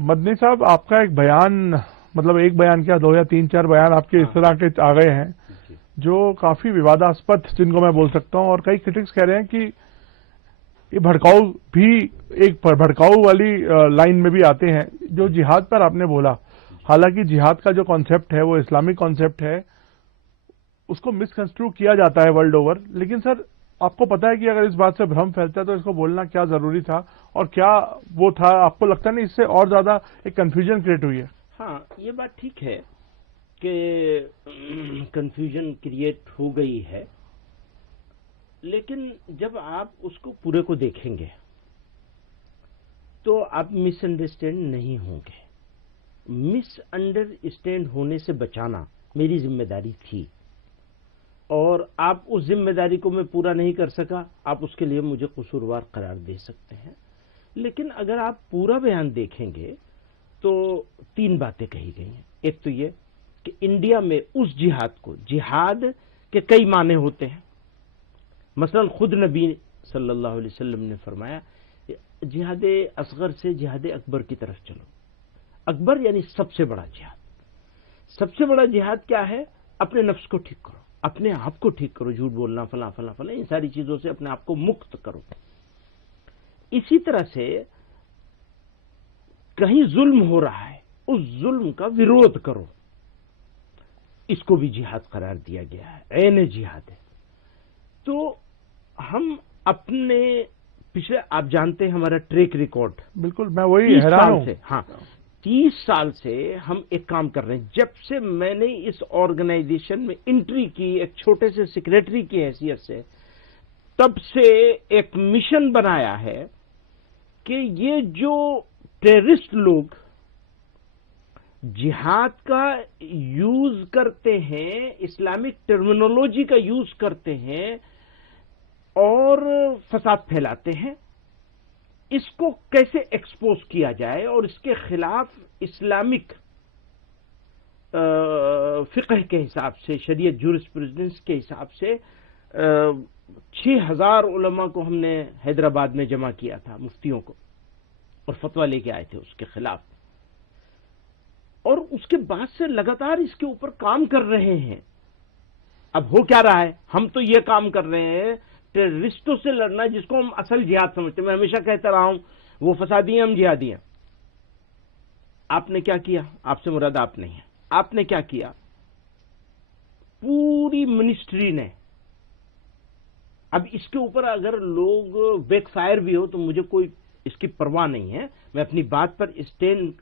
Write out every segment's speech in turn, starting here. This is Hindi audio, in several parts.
मदनी साहब, आपका एक बयान, मतलब एक बयान क्या, दो या तीन चार बयान आपके इस तरह के आ गए हैं जो काफी विवादास्पद, जिनको मैं बोल सकता हूं, और कई क्रिटिक्स कह रहे हैं कि ये भड़काऊ भी, एक भड़काऊ वाली लाइन में भी आते हैं। जो जिहाद पर आपने बोला, हालांकि जिहाद का जो कॉन्सेप्ट है वो इस्लामिक कॉन्सेप्ट है, उसको मिसकंस्ट्रू किया जाता है वर्ल्ड ओवर, लेकिन सर आपको पता है कि अगर इस बात से भ्रम फैलता है तो इसको बोलना क्या जरूरी था, और क्या वो था? आपको लगता नहीं इससे और ज्यादा एक कंफ्यूजन क्रिएट हुई है? हाँ, ये बात ठीक है कि कंफ्यूजन क्रिएट हो गई है, लेकिन जब आप उसको पूरे को देखेंगे तो आप मिसअंडरस्टैंड नहीं होंगे। मिसअंडरस्टैंड होने से बचाना मेरी जिम्मेदारी थी, और आप उस जिम्मेदारी को मैं पूरा नहीं कर सका, आप उसके लिए मुझे कसूरवार करार दे सकते हैं। लेकिन अगर आप पूरा बयान देखेंगे तो तीन बातें कही गई हैं। एक तो ये कि इंडिया में उस जिहाद को, जिहाद के कई माने होते हैं। मसलन खुद नबी सल्लल्लाहु अलैहि वसल्लम ने फरमाया, जिहाद असगर से जिहाद अकबर की तरफ चलो। अकबर यानी सबसे बड़ा जिहाद। सबसे बड़ा जिहाद क्या है? अपने नफ्स को ठीक करो, अपने आप को ठीक करो, झूठ बोलना, फला फला फला, इन सारी चीजों से अपने आप को मुक्त करो। इसी तरह से कहीं जुल्म हो रहा है, उस जुल्म का विरोध करो, इसको भी जिहाद करार दिया गया है, ऐन जिहाद है। तो हम अपने पिछले, आप जानते हैं हमारा ट्रैक रिकॉर्ड, बिल्कुल, मैं वही हैरान हूं। हाँ, 30 साल से हम एक काम कर रहे हैं। जब से मैंने इस ऑर्गेनाइजेशन में एंट्री की, एक छोटे से सेक्रेटरी की हैसियत से, तब से एक मिशन बनाया है कि ये जो टेररिस्ट लोग जिहाद का यूज करते हैं, इस्लामिक टर्मिनोलॉजी का यूज करते हैं और फसाद फैलाते हैं, इसको कैसे एक्सपोज किया जाए और इसके खिलाफ इस्लामिक फिक़ह के हिसाब से, शरीयत जूरिस्प्रूडेंस के हिसाब से 6000 उलमा को हमने हैदराबाद में जमा किया था, मुफ्तियों को, और फतवा लेके आए थे उसके खिलाफ। और उसके बाद से लगातार इसके ऊपर काम कर रहे हैं। अब हो क्या रहा है? हम तो ये काम कर रहे हैं टेररिस्टों से लड़ना, जिसको हम असल जिहाद समझते हैं। मैं हमेशा कहता रहा हूं वो फसादी हैं, हम जिहादी हैं। आपने क्या किया? आपसे मुराद आप नहीं है। आपने क्या किया? पूरी मिनिस्ट्री ने, अब इसके ऊपर अगर लोग बैकफायर भी हो तो मुझे कोई इसकी परवाह नहीं है, मैं अपनी बात पर स्टैंड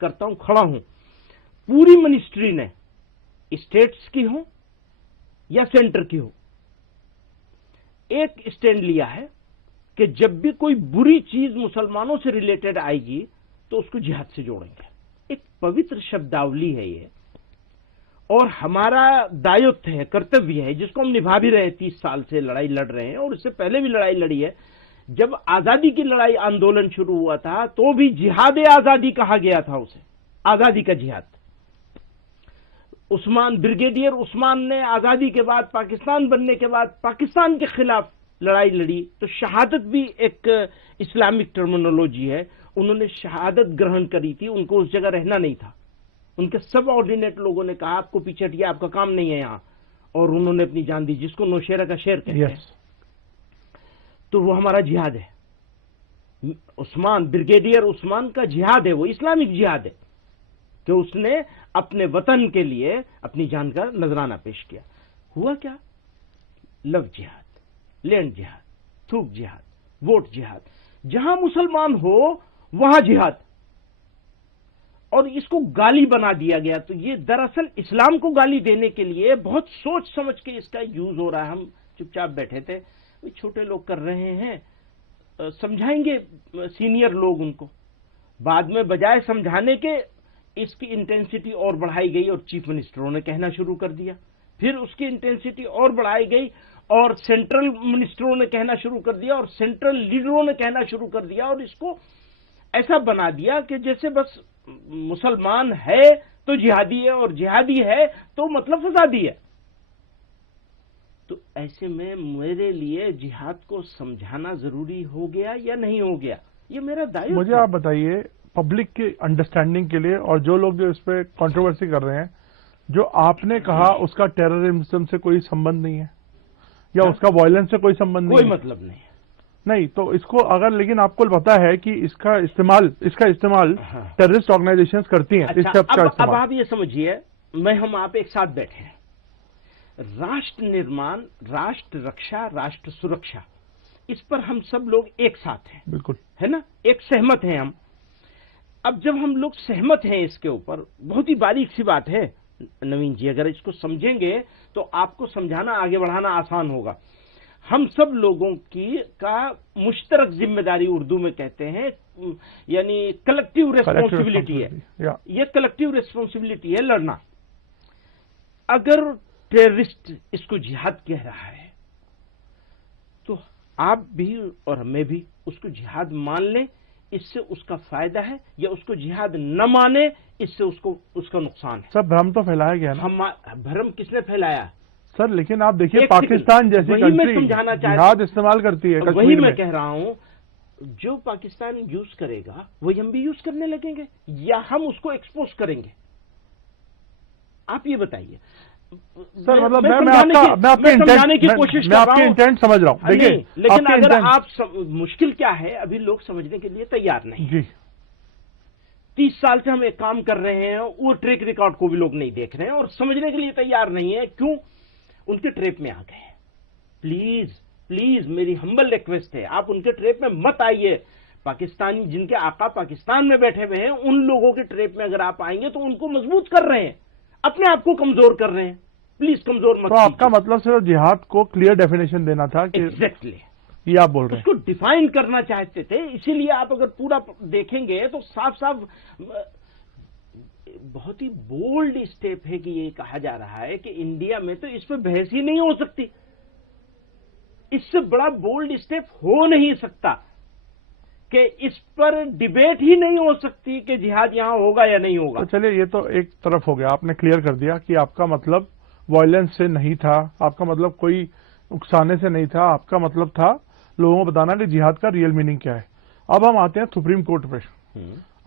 करता हूं, खड़ा हूं। पूरी मिनिस्ट्री ने, स्टेट्स की हो या सेंटर की हो, एक स्टैंड लिया है कि जब भी कोई बुरी चीज मुसलमानों से रिलेटेड आएगी तो उसको जिहाद से जोड़ेंगे। एक पवित्र शब्दावली है ये, और हमारा दायित्व है, कर्तव्य है, जिसको हम निभा भी रहे हैं। 30 साल से लड़ाई लड़ रहे हैं, और इससे पहले भी लड़ाई लड़ी है। जब आजादी की लड़ाई आंदोलन शुरू हुआ था तो भी जिहाद आजादी कहा गया था उसे, आजादी का जिहाद। उस्मान, ब्रिगेडियर उस्मान ने आजादी के बाद, पाकिस्तान बनने के बाद, पाकिस्तान के खिलाफ लड़ाई लड़ी। तो शहादत भी एक इस्लामिक टर्मिनोलॉजी है। उन्होंने शहादत ग्रहण करी थी, उनको उस जगह रहना नहीं था। उनके सब ऑर्डिनेट लोगों ने कहा आपको पीछे हटिए, आपका काम नहीं है यहां, और उन्होंने अपनी जान दी, जिसको नौशेरा का शेर कहते हैं। तो वो हमारा जिहाद है। उस्मान, ब्रिगेडियर उस्मान का जिहाद है, वो इस्लामिक जिहाद है कि उसने अपने वतन के लिए अपनी जान का नजराना पेश किया। हुआ क्या? लव जिहाद, लैंड जिहाद, थूक जिहाद, वोट जिहाद, जहां मुसलमान हो वहां जिहाद, और इसको गाली बना दिया गया। तो ये दरअसल इस्लाम को गाली देने के लिए बहुत सोच समझ के इसका यूज हो रहा है। हम चुपचाप बैठे थे, छोटे लोग कर रहे हैं, समझाएंगे सीनियर लोग उनको। बाद में बजाय समझाने के इसकी इंटेंसिटी और बढ़ाई गई और चीफ मिनिस्टरों ने कहना शुरू कर दिया। फिर उसकी इंटेंसिटी और बढ़ाई गई और सेंट्रल मिनिस्टरों ने कहना शुरू कर दिया और सेंट्रल लीडरों ने कहना शुरू कर दिया, और इसको ऐसा बना दिया कि जैसे बस मुसलमान है तो जिहादी है और जिहादी है तो मतलब फसादी है। तो ऐसे में मेरे लिए जिहाद को समझाना जरूरी हो गया या नहीं हो गया, ये मेरा दायित्व। मुझे आप बताइए, पब्लिक की अंडरस्टैंडिंग के लिए, और जो लोग जो इस पे कंट्रोवर्सी कर रहे हैं, जो आपने कहा उसका टेररिज्म से कोई संबंध नहीं है या उसका वायलेंस से कोई संबंध नहीं है, कोई मतलब नहीं है। नहीं तो इसको अगर, लेकिन आपको पता है कि इसका इस्तेमाल टेररिस्ट ऑर्गेनाइजेशंस करती हैं। अच्छा, इस शब्द का अब इस्तेमाल। आप ये समझिए, हम आप एक साथ बैठे हैं, राष्ट्र निर्माण, राष्ट्र रक्षा, राष्ट्र सुरक्षा, इस पर हम सब लोग एक साथ हैं, बिल्कुल, है ना, एक सहमत हैं हम। अब जब हम लोग सहमत हैं इसके ऊपर, बहुत ही बारीक सी बात है नवीन जी, अगर इसको समझेंगे तो आपको समझाना, आगे बढ़ाना आसान होगा। हम सब लोगों की का मुश्तरक जिम्मेदारी उर्दू में कहते हैं, यानी कलेक्टिव रेस्पॉन्सिबिलिटी है। ये कलेक्टिव रेस्पॉन्सिबिलिटी है लड़ना। अगर टेररिस्ट इसको जिहाद कह रहा है तो आप भी और मैं भी उसको जिहाद मान लें, इससे उसका फायदा है, या उसको जिहाद न माने, इससे उसका नुकसान है। सब भ्रम तो फैलाया गया ना। हम भ्रम किसने फैलाया सर? लेकिन आप देखिए पाकिस्तान जैसी कंट्री जिहाद इस्तेमाल करती है। वही मैं कह रहा हूं, जो पाकिस्तान यूज करेगा वही हम भी यूज करने लगेंगे, या हम उसको एक्सपोज करेंगे? आप ये बताइए सर। मतलब मैं आपके इंटेंट समझ रहा हूं। देखिए, लेकिन अगर आप मुश्किल क्या है, अभी लोग समझने के लिए तैयार नहीं जी। 30 साल से हम एक काम कर रहे हैं, वो ट्रैक रिकॉर्ड को भी लोग नहीं देख रहे हैं और समझने के लिए तैयार नहीं है। क्यों? उनके ट्रैप में आ गए। प्लीज प्लीज मेरी हम्बल रिक्वेस्ट है, आप उनके ट्रैप में मत आइए। पाकिस्तानी जिनके आका पाकिस्तान में बैठे हुए हैं, उन लोगों के ट्रैप में अगर आप आएंगे तो उनको मजबूत कर रहे हैं, अपने आप को कमजोर कर रहे हैं। प्लीज कमजोर मत। तो आपका मतलब सिर्फ जिहाद को क्लियर डेफिनेशन देना था कि एग्जैक्टली ये आप बोल रहे हैं, उसको डिफाइन करना चाहते थे। इसीलिए आप अगर पूरा देखेंगे तो साफ साफ बहुत ही बोल्ड स्टेप है कि ये कहा जा रहा है कि इंडिया में तो इस पर बहस ही नहीं हो सकती। इससे बड़ा बोल्ड स्टेप हो नहीं सकता कि इस पर डिबेट ही नहीं हो सकती कि जिहाद यहां होगा या नहीं होगा। तो चलिए, ये तो एक तरफ हो गया, आपने क्लियर कर दिया कि आपका मतलब वायलेंस से नहीं था, आपका मतलब कोई उकसाने से नहीं था, आपका मतलब था लोगों को बताना कि जिहाद का रियल मीनिंग क्या है। अब हम आते हैं सुप्रीम कोर्ट पे।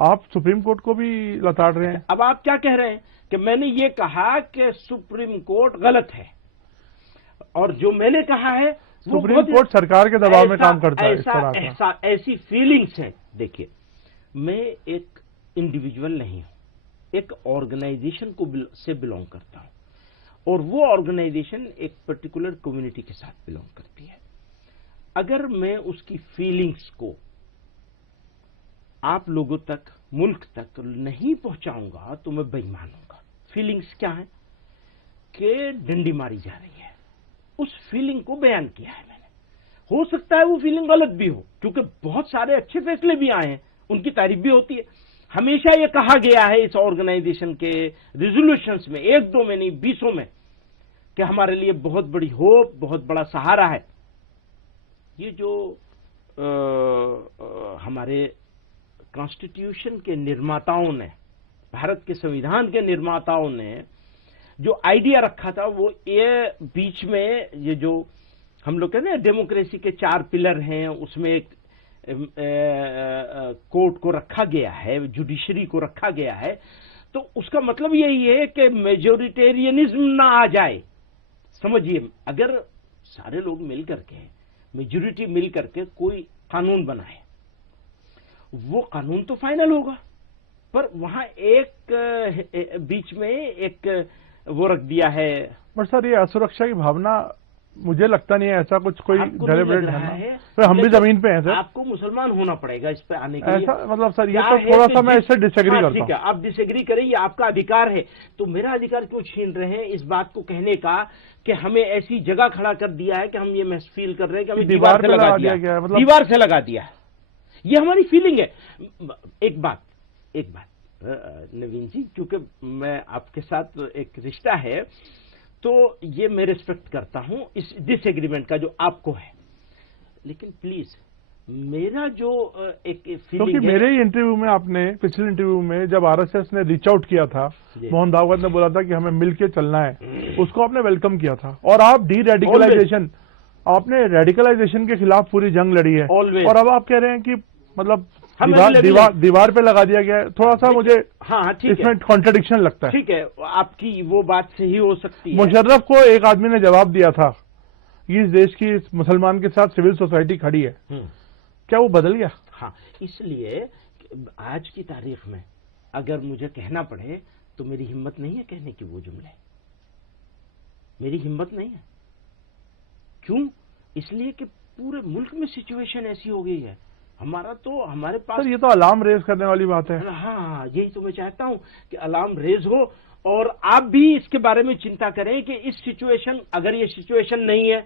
आप सुप्रीम कोर्ट को भी लताड़ रहे हैं। अब आप क्या कह रहे हैं कि मैंने ये कहा कि सुप्रीम कोर्ट गलत है, और जो मैंने कहा है वो सुप्रीम कोर्ट सरकार के दबाव में काम करता है। इस तरह का ऐसी फीलिंग्स है। देखिए, मैं एक इंडिविजुअल नहीं हूं, एक ऑर्गेनाइजेशन से बिलोंग करता हूं, और वो ऑर्गेनाइजेशन एक पर्टिकुलर कम्युनिटी के साथ बिलोंग करती है। अगर मैं उसकी फीलिंग्स को आप लोगों तक, मुल्क तक नहीं पहुंचाऊंगा तो मैं बेईमान हूंगा। फीलिंग्स क्या है? कि डंडी मारी जा रही है, उस फीलिंग को बयान किया है मैंने। हो सकता है वो फीलिंग गलत भी हो, क्योंकि बहुत सारे अच्छे फैसले भी आए हैं, उनकी तारीफ भी होती है। हमेशा ये कहा गया है इस ऑर्गेनाइजेशन के रिजोल्यूशंस में, 1-2 में नहीं 20 में, कि हमारे लिए बहुत बड़ी होप, बहुत बड़ा सहारा है। ये जो हमारे कॉन्स्टिट्यूशन के निर्माताओं ने, भारत के संविधान के निर्माताओं ने जो आइडिया रखा था, वो ये बीच में ये जो हम लोग कहते हैं डेमोक्रेसी के 4 पिलर हैं, उसमें एक कोर्ट को रखा गया है, जुडिशरी को रखा गया है। तो उसका मतलब यही है कि मेजोरिटेरियनिज्म ना आ जाए। समझिए, अगर सारे लोग मिल करके, मेजोरिटी मिल करके कोई कानून बनाए, वो कानून तो फाइनल होगा, पर वहां एक बीच में एक वो रख दिया है। बट सर, ये असुरक्षा की भावना मुझे लगता नहीं है ऐसा कुछ कोई डेलिब्रेट है। तो हम भी जमीन पे हैं सर। आपको मुसलमान होना पड़ेगा इस पे आने के लिए। ऐसा मतलब सर, ये तो थोड़ा सा मैं इससे डिसएग्री करता हूं। ठीक है, आप डिसएग्री करें, ये आपका अधिकार है। तो मेरा अधिकार क्यों छीन रहे हैं इस बात को कहने का कि हमें ऐसी जगह खड़ा कर दिया है कि हम ये महसूस फील कर रहे हैं कि हमें दीवार से लगा दिया गया, मतलब दीवार से लगा दिया। ये हमारी फीलिंग है। एक बात नवीन जी, क्योंकि मैं आपके साथ एक रिश्ता है, तो ये मैं रिस्पेक्ट करता हूं इस डिसएग्रीमेंट का जो आपको है, लेकिन प्लीज मेरा जो एक फीलिंग क्योंकि मेरे ही इंटरव्यू में, आपने पिछले इंटरव्यू में जब आरएसएस ने रीच आउट किया था, मोहन भागवत ने बोला था कि हमें मिलके चलना है, उसको आपने वेलकम किया था। और आप डी रेडिकलाइजेशन, आपने रेडिकलाइजेशन के खिलाफ पूरी जंग लड़ी है। और अब आप कह रहे हैं कि मतलब दीवार पे लगा दिया गया है, थोड़ा सा मुझे हाँ ठीक है, इसमें कॉन्ट्रडिक्शन लगता है। ठीक है, आपकी वो बात सही हो सकती है। मुशर्रफ को एक आदमी ने जवाब दिया था कि इस देश की इस मुसलमान के साथ सिविल सोसाइटी खड़ी है, क्या वो बदल गया? हाँ, इसलिए आज की तारीख में अगर मुझे कहना पड़े तो मेरी हिम्मत नहीं है कहने की वो जुमले, मेरी हिम्मत नहीं है। क्यों? इसलिए कि पूरे मुल्क में सिचुएशन ऐसी हो गई है, हमारे पास। सर ये तो अलार्म रेज करने वाली बात है। हाँ, यही तो मैं चाहता हूं कि अलार्म रेज हो और आप भी इसके बारे में चिंता करें कि इस सिचुएशन, अगर ये सिचुएशन नहीं है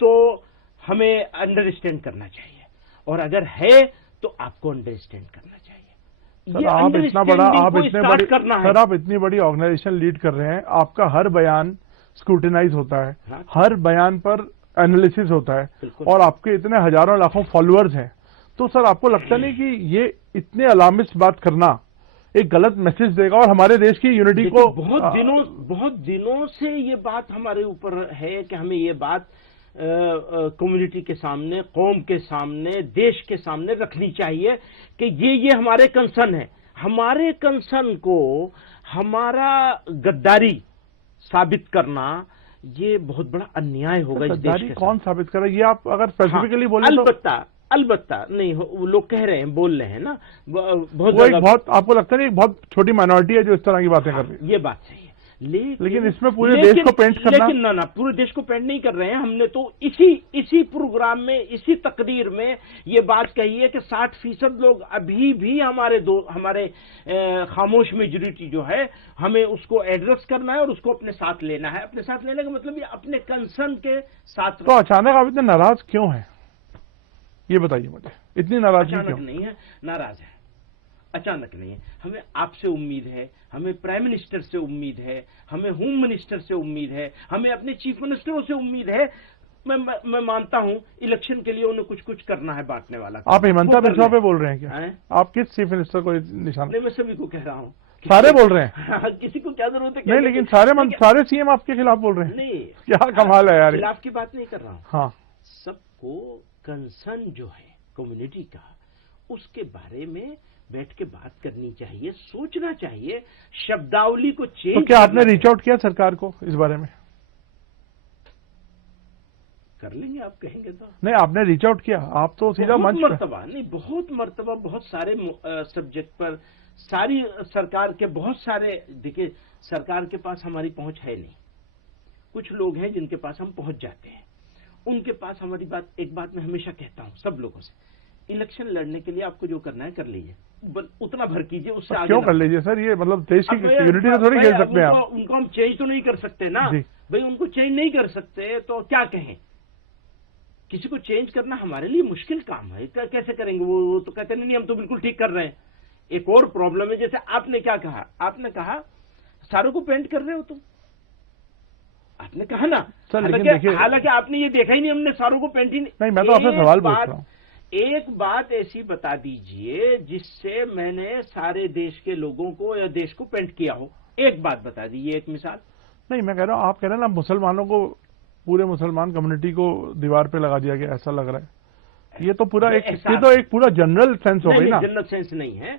तो हमें अंडरस्टैंड करना चाहिए, और अगर है तो आपको अंडरस्टैंड करना चाहिए। सर आप इतनी बड़ी ऑर्गेनाइजेशन लीड कर रहे हैं, आपका हर बयान स्क्रूटिनाइज होता है, हाँ, हर बयान पर एनालिसिस होता है, और आपके इतने हजारों लाखों फॉलोअर्स हैं, तो सर आपको लगता नहीं कि ये इतने अलार्मिस्ट बात करना एक गलत मैसेज देगा और हमारे देश की यूनिटी को? बहुत दिनों से ये बात हमारे ऊपर है कि हमें ये बात कम्युनिटी के सामने, कौम के सामने, देश के सामने रखनी चाहिए कि ये हमारे कंसर्न है। हमारे कंसर्न को हमारा गद्दारी साबित करना ये बहुत बड़ा अन्याय होगा इस देश के। कौन साबित कर रहा है ये आप अगर स्पेसिफिकली बोले? अलबत्ता नहीं, वो लोग कह रहे हैं, बोल रहे हैं ना, बहुत आपको लगता है एक बहुत छोटी माइनॉरिटी है जो इस तरह की बातें कर रही है? ये बात सही है, लेकिन इसमें पूरे देश को पेंट करना। लेकिन ना पूरे देश को पेंट नहीं कर रहे हैं। हमने तो इसी प्रोग्राम में, इसी तकरीर में ये बात कही है कि 60% लोग अभी भी हमारे खामोश मेजॉरिटी जो है, हमें उसको एड्रेस करना है और उसको अपने साथ लेना है। अपने साथ लेने का मतलब ये अपने कंसर्न के साथ। तो अचानक आप इतने नाराज क्यों हैं, ये बताइए मुझे। इतनी नाराजगी क्यों? अचानक नहीं है, नाराज है, अचानक नहीं है। हमें आपसे उम्मीद है, हमें प्राइम मिनिस्टर से उम्मीद है, हमें होम मिनिस्टर से उम्मीद है, हमें अपने चीफ मिनिस्टरों से उम्मीद है। मैं मानता हूं इलेक्शन के लिए उन्हें कुछ करना है, बांटने वाला। आप हिमंता बिस्वा पे बोल रहे हैं क्या? आप किस चीफ मिनिस्टर को निशाना? नहीं, मैं सभी को कह रहा हूं। सारे बोल रहे हैं? किसी को क्या जरूरत है? नहीं, लेकिन सारे सीएम आपके खिलाफ बोल रहे हैं। नहीं, क्या कमाल है यार। खिलाफ की बात नहीं कर रहा हूं। हाँ, सबको कंसर्न जो है कम्युनिटी का, उसके बारे में बैठ के बात करनी चाहिए, सोचना चाहिए, शब्दावली को चेंज। तो क्या आपने रीच आउट किया सरकार को इस बारे में? कर लेंगे, आप कहेंगे तो। नहीं, आपने रीच आउट किया, आप तो सीधा मंच पे। बहुत मर्तबा बहुत सारे सब्जेक्ट पर, सारी सरकार के बहुत सारे, देखिए सरकार के पास हमारी पहुंच है नहीं, कुछ लोग हैं जिनके पास हम पहुंच जाते हैं, उनके पास हमारी बात। एक बात मैं हमेशा कहता हूं सब लोगों से, इलेक्शन लड़ने के लिए आपको जो करना है कर लीजिए, उतना भर कीजिए, उससे आगे क्यों कर लीजिए सर? ये मतलब देश की यूनिटी से थोड़ी खेल सकते हैं आप। उनको हम चेंज तो नहीं कर सकते ना भाई, उनको चेंज नहीं कर सकते तो क्या कहें? किसी को चेंज करना हमारे लिए मुश्किल काम है, कैसे करेंगे? वो तो कहते नहीं, हम तो बिल्कुल ठीक कर रहे हैं। एक और प्रॉब्लम है, जैसे आपने क्या कहा, आपने कहा सारों को पेंट कर रहे हो तुम, आपने कहा ना सर। हालांकि आपने ये देखा ही नहीं, हमने सारों को पेंट ही नहीं। मैं तो आपसे सवाल पूछ रहा हूं। एक बात ऐसी बता दीजिए जिससे मैंने सारे देश के लोगों को या देश को पेंट किया हो, एक बात बता दीजिए, एक मिसाल। नहीं, मैं कह रहा हूं, आप कह रहे हैं ना मुसलमानों को, पूरे मुसलमान कम्युनिटी को दीवार पे लगा दिया गया, ऐसा लग रहा है। ये तो पूरा एक पूरा जनरल सेंस हो गई ना। जनरल सेंस नहीं है,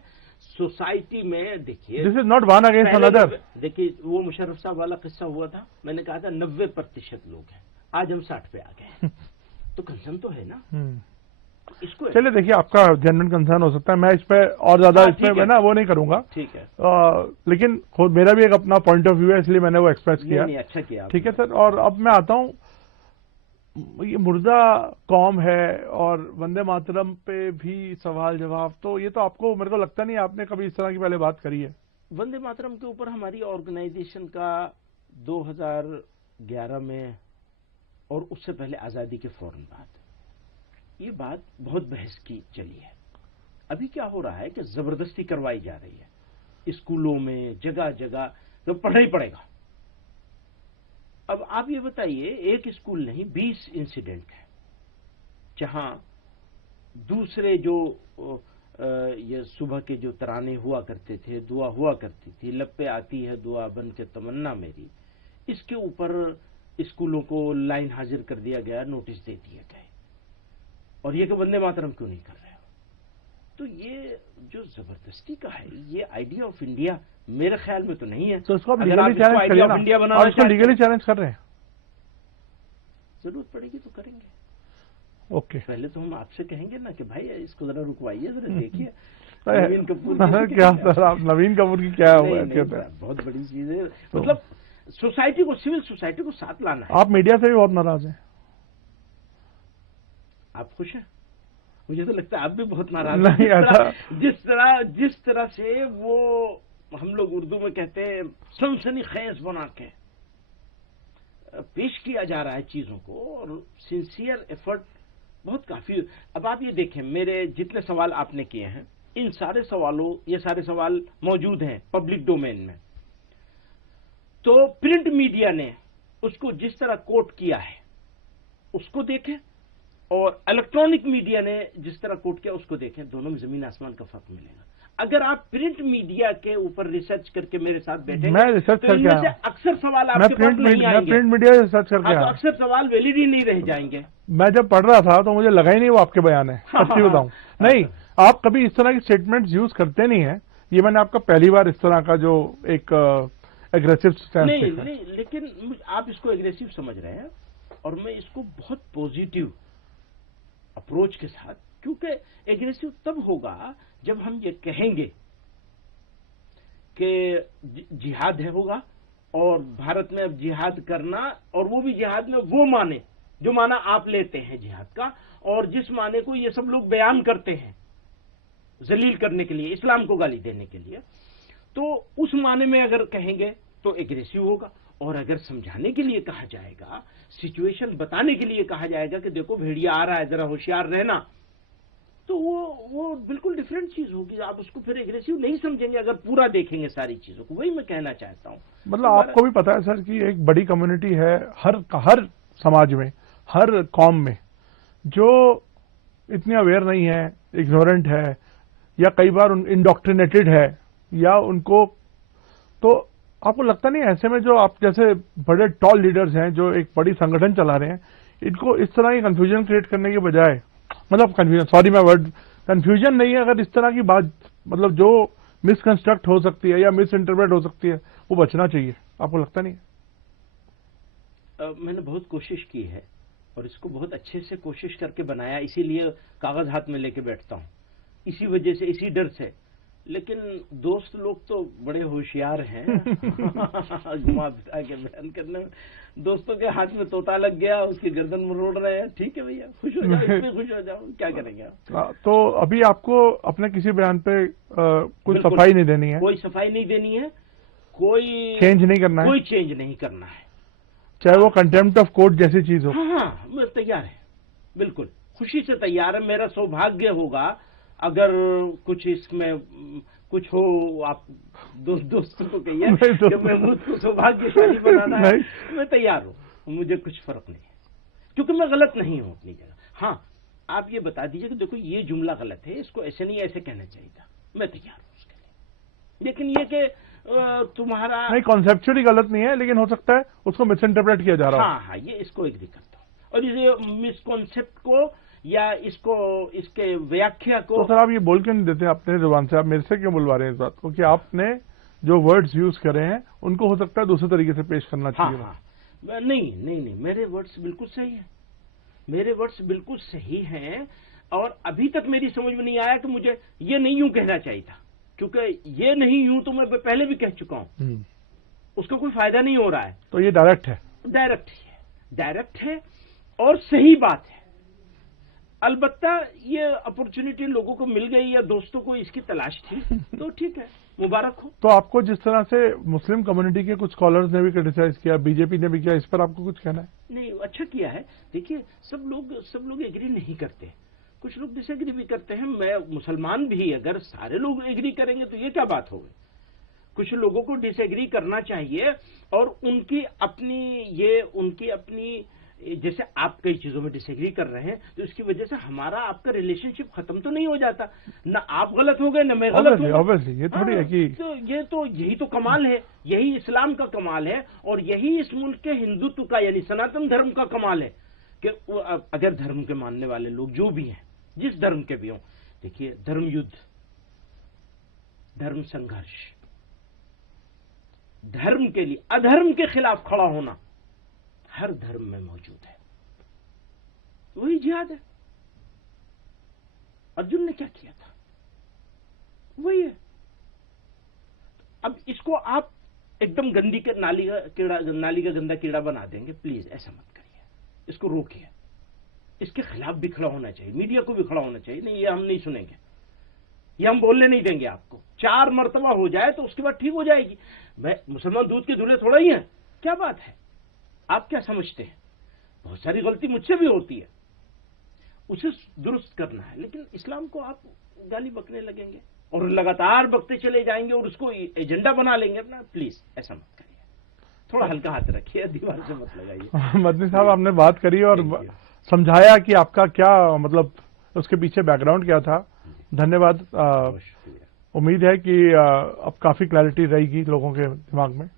सोसाइटी में देखिए, this is not one against another. देखिए वो मुशर्रफ साहब वाला किस्सा हुआ था, मैंने कहा था 90% लोग हैं, आज हम 60 पे आ गए। तो कंसर्न तो है ना इसको। चलिए देखिए, आपका जेन्युइन कंसर्न हो सकता है, मैं इस पे और ज्यादा इसमें ना वो नहीं करूंगा, ठीक है। लेकिन खुद मेरा भी एक अपना पॉइंट ऑफ व्यू है, इसलिए मैंने वो एक्सप्रेस किया। नहीं, अच्छा किया, ठीक है सर। और अब मैं आता हूं, ये मुर्दा कौम है और वंदे मातरम पे भी सवाल जवाब, तो ये तो आपको, मेरे को लगता नहीं आपने कभी इस तरह की पहले बात करी है। वंदे मातरम के ऊपर हमारी ऑर्गेनाइजेशन का 2011 में और उससे पहले आजादी के फौरन बाद ये बात बहुत बहस की चली है। अभी क्या हो रहा है कि जबरदस्ती करवाई जा रही है स्कूलों में, जगह जगह, तो पढ़ना ही पड़ेगा। अब आप ये बताइए, एक स्कूल नहीं 20 इंसिडेंट है जहां दूसरे जो ये सुबह के जो तराने हुआ करते थे, दुआ हुआ करती थी, लब पे आती है दुआ बन के तमन्ना मेरी, इसके ऊपर स्कूलों को लाइन हाजिर कर दिया गया, नोटिस दे दिए गए, और ये कि वंदे मातरम क्यों नहीं कर रहे हो? तो ये जो जबरदस्ती का है, ये आइडिया ऑफ इंडिया मेरे ख्याल में तो नहीं है। तो इसको आप अगर आप लीगली इसको चैलेंज आइडिया करिए ऑफ इंडिया ना, बनाना आप इसको चाहते लीगली हैं, चैलेंज कर रहे हैं। जरूरत पड़ेगी तो करेंगे। ओके, पहले तो हम आपसे कहेंगे ना कि भाई इसको जरा रुकवाइए, जरा देखिए अरे, नवीन कपूर की क्या सर, आप नवीन कपूर की क्या नहीं, हैसियत है? बहुत बड़ी चीज है। मतलब सोसाइटी को, सिविल सोसाइटी को साथ लाना है। आप मीडिया से भी बहुत नाराज हैं। आप खुश हैं? मुझे तो लगता है आप भी बहुत नाराज नहीं, हैं। जिस तरह से वो, हम लोग उर्दू में कहते हैं, सनसनीखेज बना के पेश किया जा रहा है चीजों को, और सिंसियर एफर्ट बहुत काफी। अब आप ये देखें, मेरे जितने सवाल आपने किए हैं, इन सारे सवालों, ये सारे सवाल मौजूद हैं पब्लिक डोमेन में। तो प्रिंट मीडिया ने उसको जिस तरह कोट किया है उसको देखें, और इलेक्ट्रॉनिक मीडिया ने जिस तरह कोट किया उसको देखें, दोनों में जमीन आसमान का फर्क मिलेगा। अगर आप प्रिंट मीडिया के ऊपर रिसर्च करके मेरे साथ बैठेंगे, मैं रिसर्च तो करके इनमें से आया, अक्सर सवाल मैं आपके पास नहीं मैं आएंगे। प्रिंट मीडिया से रिसर्च करके हाँ, तो आया। अक्सर सवाल वैलिड ही नहीं रह जाएंगे। मैं जब पढ़ रहा था तो मुझे लगा ही नहीं वो आपके बयान है, सच्ची बताऊं। नहीं, आप कभी इस तरह की स्टेटमेंट्स यूज करते नहीं है। ये मैंने आपका पहली बार इस तरह का जो एक एग्रेसिव स्टैंड देखा। नहीं, लेकिन आप इसको एग्रेसिव समझ रहे हैं, और मैं इसको बहुत पॉजिटिव अप्रोच के साथ, क्योंकि एग्रेसिव तब होगा जब हम ये कहेंगे कि जिहाद है होगा, और भारत में अब जिहाद करना, और वो भी जिहाद में वो माने जो माना आप लेते हैं जिहाद का, और जिस माने को ये सब लोग बयान करते हैं जलील करने के लिए, इस्लाम को गाली देने के लिए, तो उस माने में अगर कहेंगे तो एग्रेसिव होगा। और अगर समझाने के लिए कहा जाएगा, सिचुएशन बताने के लिए कहा जाएगा कि देखो भेड़िया आ रहा है, जरा होशियार रहना, तो वो बिल्कुल डिफरेंट चीज होगी। आप उसको फिर एग्रेसिव नहीं समझेंगे अगर पूरा देखेंगे सारी चीजों को। वही मैं कहना चाहता हूं। मतलब आपको भी पता है सर कि एक बड़ी कम्युनिटी है हर समाज में, हर कौम में, जो इतनी अवेयर नहीं है, इग्नोरेंट है, या कई बार इंडोक्ट्रिनेटेड है, या उनको, तो आपको लगता नहीं ऐसे में जो आप जैसे बड़े टॉल लीडर्स हैं जो एक बड़ी संगठन चला रहे हैं, इनको इस तरह की कंफ्यूजन क्रिएट करने के बजाय, मतलब कंफ्यूजन, सॉरी मैं वर्ड, कंफ्यूजन नहीं है, अगर इस तरह की बात, मतलब जो मिसकंस्ट्रक्ट हो सकती है या मिस इंटरप्रेट हो सकती है, वो बचना चाहिए। आपको लगता नहीं है? मैंने बहुत कोशिश की है, और इसको बहुत अच्छे से कोशिश करके बनाया, इसीलिए कागज हाथ में लेके बैठता हूं, इसी वजह से, इसी डर से। लेकिन दोस्त लोग तो बड़े होशियार हैं घुमा फिरा के बयान करने में। दोस्तों के हाथ में तोता लग गया, उसकी गर्दन मरोड़ रहे हैं। ठीक है भैया, खुश हो जाओ, इसमें खुश हो जाओ, क्या करेंगे आप। तो अभी आपको अपने किसी बयान पे कोई सफाई नहीं देनी है? कोई सफाई नहीं देनी है, कोई चेंज नहीं करना है, कोई चेंज नहीं करना है, चाहे वो कंटेम्प्ट ऑफ कोर्ट जैसी चीज हो। हाँ, मैं तैयार है, बिल्कुल खुशी से तैयार है। मेरा सौभाग्य होगा अगर कुछ इसमें कुछ हो, आप दोस्तों को कहिए कि मैं मुझको सौभाग्यशाली बनाना है, मैं तैयार हूँ, मुझे कुछ फर्क नहीं है, क्योंकि मैं गलत नहीं हूँ अपनी जगह। हाँ, आप ये बता दीजिए कि देखो ये जुमला गलत है, इसको ऐसे नहीं ऐसे कहना चाहिए था, मैं तैयार हूँ उसके लिए। लेकिन ये कि तुम्हारा नहीं, कॉन्सेप्चुअली गलत नहीं है, लेकिन हो सकता है उसको मिस इंटरप्रेट किया जा रहा है। हाँ, ये इसको एग्री करता हूँ, और इस मिसकॉन्सेप्ट को या इसको, इसके व्याख्या को। तो सर आप ये बोल क्यों नहीं देते अपने जुबान से? आप मेरे से क्यों बुलवा रहे हैं इस बात को कि आपने जो वर्ड्स यूज करे हैं उनको हो सकता है दूसरे तरीके से पेश करना चाहिए? हाँ, नहीं, मेरे वर्ड्स बिल्कुल सही है, मेरे वर्ड्स बिल्कुल सही हैं, और अभी तक मेरी समझ में नहीं आया कि मुझे ये नहीं यूं कहना चाहिए था, क्योंकि ये नहीं यूं तो मैं पहले भी कह चुका हूं, उसका कोई फायदा नहीं हो रहा है। तो ये डायरेक्ट है, डायरेक्ट है और सही बात है। अलबत्ता ये अपॉर्चुनिटी लोगों को मिल गई, या दोस्तों को इसकी तलाश थी, तो ठीक है, मुबारक हो। तो आपको जिस तरह से मुस्लिम कम्युनिटी के कुछ स्कॉलर्स ने भी क्रिटिसाइज किया, बीजेपी ने भी किया, इस पर आपको कुछ कहना है? नहीं, अच्छा किया है। देखिए, सब लोग एग्री नहीं करते, कुछ लोग डिसएग्री भी करते हैं। मैं मुसलमान भी, अगर सारे लोग एग्री करेंगे तो ये क्या बात हो गई। कुछ लोगों को डिसएग्री करना चाहिए, और उनकी अपनी जैसे आप कई चीजों में डिसएग्री कर रहे हैं, तो इसकी वजह से हमारा आपका रिलेशनशिप खत्म तो नहीं हो जाता, ना आप गलत हो गए ना मैं गलत हो गया। ऑब्वियसली ये थोड़ी है कि तो यही तो कमाल है, यही इस्लाम का कमाल है, और यही इस मुल्क के हिंदुत्व का यानी सनातन धर्म का कमाल है कि अगर धर्म के मानने वाले लोग जो भी हैं, जिस धर्म के भी हों, देखिए, धर्म युद्ध, धर्म संघर्ष, धर्म के लिए अधर्म के खिलाफ खड़ा होना हर धर्म में मौजूद है। वही जिहाद है। अर्जुन ने क्या किया था, वही है। अब इसको आप एकदम गंदी के नाली का गंदा कीड़ा बना देंगे, प्लीज ऐसा मत करिए, इसको रोकिए। इसके खिलाफ भी खड़ा होना चाहिए, मीडिया को भी खड़ा होना चाहिए। नहीं, ये हम नहीं सुनेंगे, ये हम बोलने नहीं देंगे आपको। 4 मरतबा हो जाए तो उसके बाद ठीक हो जाएगी। मैं मुसलमान दूध के धुले थोड़ा ही हैं, क्या बात है, आप क्या समझते हैं? बहुत सारी गलती मुझसे भी होती है, उसे दुरुस्त करना है। लेकिन इस्लाम को आप गाली बकने लगेंगे और लगातार बकते चले जाएंगे और उसको एजेंडा बना लेंगे अपना, प्लीज ऐसा मत करिए। थोड़ा हल्का हाथ रखिए, दीवार से मत लगाइए। मदनी साहब, आपने बात करी और समझाया कि आपका क्या मतलब उसके पीछे बैकग्राउंड क्या था। धन्यवाद। उम्मीद है कि अब काफी क्लैरिटी रहेगी लोगों के दिमाग में।